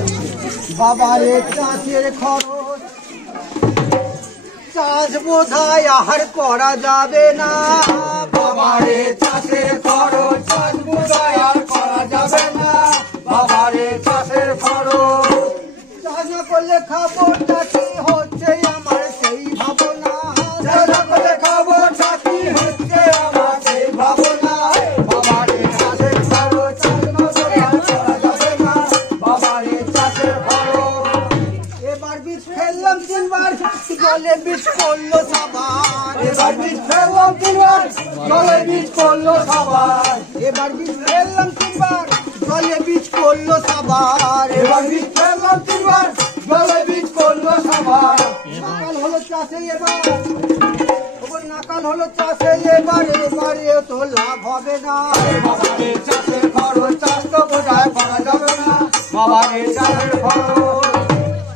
যাচ্ছে। বাবারে চাষের খরচ, চাষ বোধহয় আর করা যাবে না। বাবারে চাষের খরচ, চাষ বোধহয় আর করা যাবে না। বাবারে চাষের খরচ, চাষ না করলে খাবো চাষি হচ্ছে আমার সেই ভাবনা। চাষ না করলে খাবো চাষি হচ্ছে আমার সেই ভাবনা। বাবারে চাষের খরচ, চাষ না করলে আর করা যাবে না। বাবারে চাষের খরচ, এবার বীজ ফেললাম 3 বার, জলে বীজ করলো সাবান। এবার বীজ ফেললাম 3 বার, জলে বীজ করলো সাবান। এবার বীজ ফেললাম 3 বার, জলে বীজ করলো সাবান। এবার বীজ ফেললাম 3 বার, জলে বীজ করলো সাবান। নাকাল হলো চাষে এবার, নাকাল হলো চাষে এবার, এবারে তো লাভ হবে না। বাবারে চাষের খরচ, চাষ তো বোঝায় করা যাবে না। বাবারে চাষের খরচ,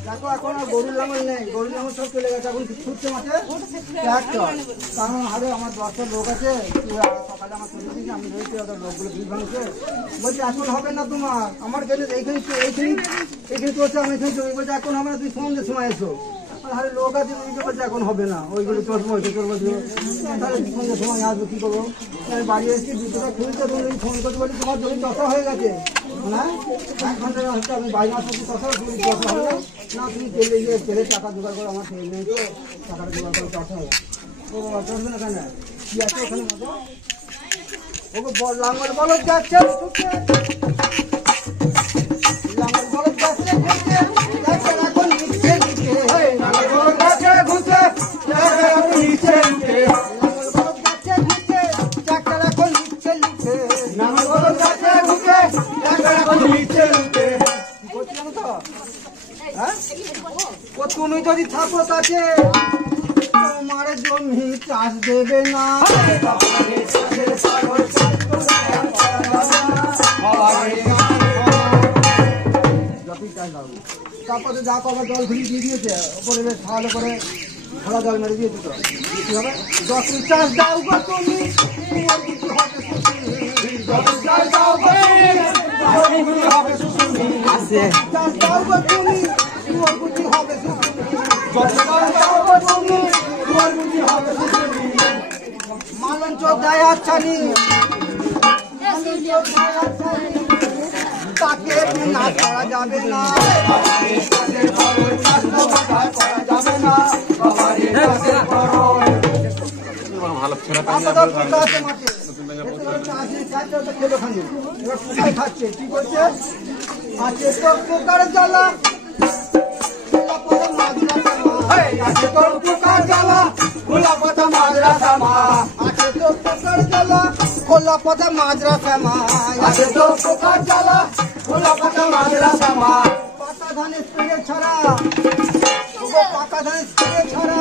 দেখো এখন আর গরুর লাঙল নেই, গরুর লাঙল সব চলে গেছে। এখন ছুটছে মাঠে ট্রাক্টর। কারণ আরে আমার 10টা লোক আছে, সকালে আমার চলে দিয়েছি, আমি ধরেছি ওদের লোকগুলো ভিড় ভাঙছে। বলছে এখন হবে না তোমার, আমার গেলে এইখানে চলছে, আমি এখানে চলে। বলছে এখন হবে না, তুমি সন্ধ্যের সময় এসো। আরে লোক আছে বলছে এখন হবে না, ওইগুলো চলবো তাহলে সন্ধ্যের সময় আসবো, কি করবো? আমি বাড়ি এসেছি, দুটোটা খুলতে তুমি ফোন করতে বলি তোমার জমি চষা হয়ে গেছে না, 1 ঘন্টা হচ্ছে আমি বাইরে আসছি, চষা চষা হবে না। তুমি তেলে গিয়ে তেলে টাকা জোগাড় করো, আমার তেল নেই তো টাকাটা জোগাড় করে চষা হবে। ও চষবে না কেন, কি আছে ওখানে মতো? ওকে লাঙ্গল বলদ যাচ্ছে, লাঙ্গল বলদ যাচ্ছে, এখন নিচে নিচে লাঙ্গল বলদ যাচ্ছে ঘুরছে, এখন নিচে নিচে লাঙ্গল বলদ যাচ্ছে ঘুরছে, ট্রাক্টর এখন নিচে নিচে লাঙ্গল বলদ যাচ্ছে ঘুরছে, ট্রাক্টর এখন নিচে নিচে। বলছিলাম তো, হ্যাঁ ও তুমি যদি থাকো কাছে তোমার জমি চাষ দেবে না। তারপরে যা কবার জল ঘুরি দিয়ে দিয়েছে, ওপরে বেশ ভালো করে ঘোড়া জল মেরে দিয়েছে। তো কি হবে, যতই চাষ দাও গো তুমি, তোমার কিছু হবে শুশুনি। যতই চাষ দাও গো তুমি, হবে শুশুনি। চাষ দাও গো তুমি, তোমার কিছু হবে শুশুনি। যতই চাষ দাও গো তুমি, তোমার কিছু হবে শুশুনি। মালন চোখ দেয় আচ্ছানি, তাকে না করা যাবে না। খাচ্ছে কি করছে, আছে তো পোকার জ্বালা, আছে তো পোকার জ্বালা, খোলা পথা মাজরা সামা। আছে তো পোকার জ্বালা, খোলা পথা মাজরা সামা। আছে তো পোকার জ্বালা, খোলা পথা মাজরা সামা। পাকা ধান স্প্রে ছাড়া, পাকা ধান স্প্রে ছাড়া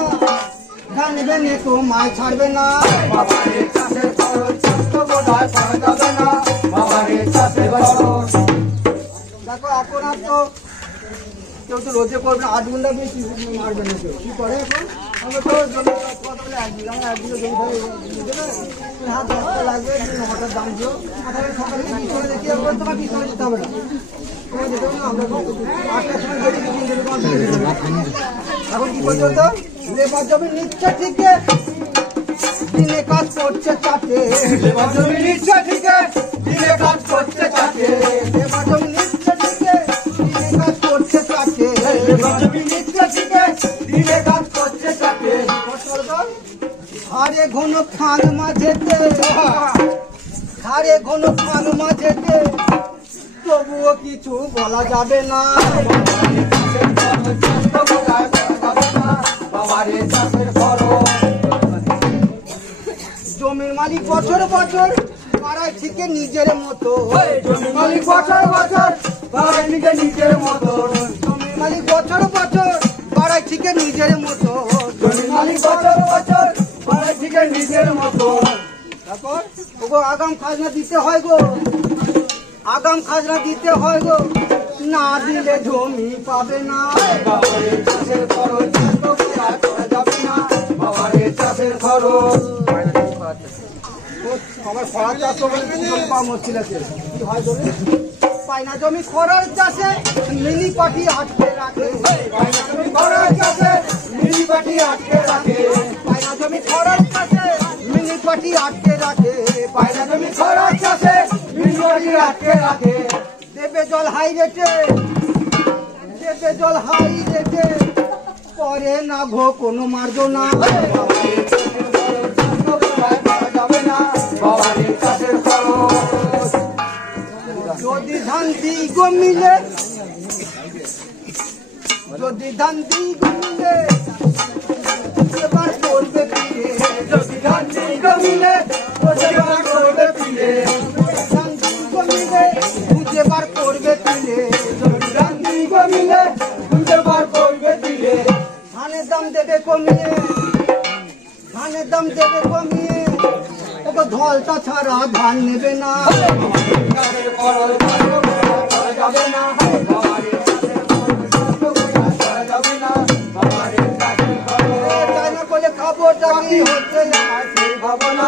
ধান বেনে তো মাছ ছাড়বে না। বাবারে চাষের খরচ, চাষ তো বোধহয় করা যাবে না। বাবারে চাষের খরচ, দেখো এখন আর তো কেউ তো রোজে করবে না, 8 ঘন্টা বেশি মারবে না কেউ। কি করে এখন, আমরা তো জমি কথা বলে 1 বিঘা, 1 বিঘা জমি দেবে, হাত 10টা লাগবে, 9টার দাম দিও। তাহলে সকালে পিছনে দেখি তোমার পিছনে যেতে হবে না, তোমার যেতে হবে না। আমরা 8টার সময় বেরিয়ে এখন কি করতে হতো, লেবার জমি নিচ্ছে ঠিকে, দিনে কাজ করছে চাটে। লেবার জমি নিচ্ছে ঠিকে, দিনে কাজ করছে চাটে। লেবার জমি নিচ্ছে ঠিকে, দিনে কাজ করছে চাটে। লেবার জমি নিচ্ছে ঠিকে, দিনে কাজ করছে চাটে। হারে ঘন ফাঁক মাঝেতে, হারে ঘন ফাঁক মাঝেতে, তবুও কিছু বলা যাবে না। জমির মালিক বছর বছর পাড়ায় থেকে নিজের মতো, জমির মালিক বছর বছর পাড়ায় থেকে নিজের মতো। জমির মালিক বছর বছর পাড়ায় থেকে নিজের মতো, জমির মালিক বছর বছর পাড়ায় থেকে নিজের মতো। তারপর ওগো আগাম খাজনা দিতে হয় গো, আগাম খাজনা দিতে হয় গো, না দিলে জমি পাবে না। বাবারে চাষের খরচ, করা যাবে না। বাবারে চাষের খরচ, আমার খরা চাষ করতে পাওয়া মুশকিল আছে। কি হয় জমি পায়না জমি খরার চাষে মিনি পাটি আটকে রাখে পায়না জমি খরার চাষে মিনি পাটি আটকে রাখে পায়না জমি খরার চাষে মিনি পাটি আটকে রাখে পায়না জমি খরার চাষে মিনি পাটি আটকে রাখে দেবে জল হাই রেটে দেবে জল হাই রেটে পরে না ভো কোনো মার্জো না যাবে না বাবারে চাষের খরচ যদি ধান দিই গমিলে যদি ধান দিই গমিলে এবার করবে পিলে যদি ধান দিই গমিলে এবার করবে পিলে ধান দিই গমিলে এবার করবে পিলে যদি ধান দিই গমিলে এবার করবে পিলে ধানের দাম দেবে কমিয়ে ধানের দাম দেবে কমিয়ে ওকে ধলটা ছাড়া ধান নেবে না যাবে না বলে খাবো টাকি হচ্ছে ভাবনা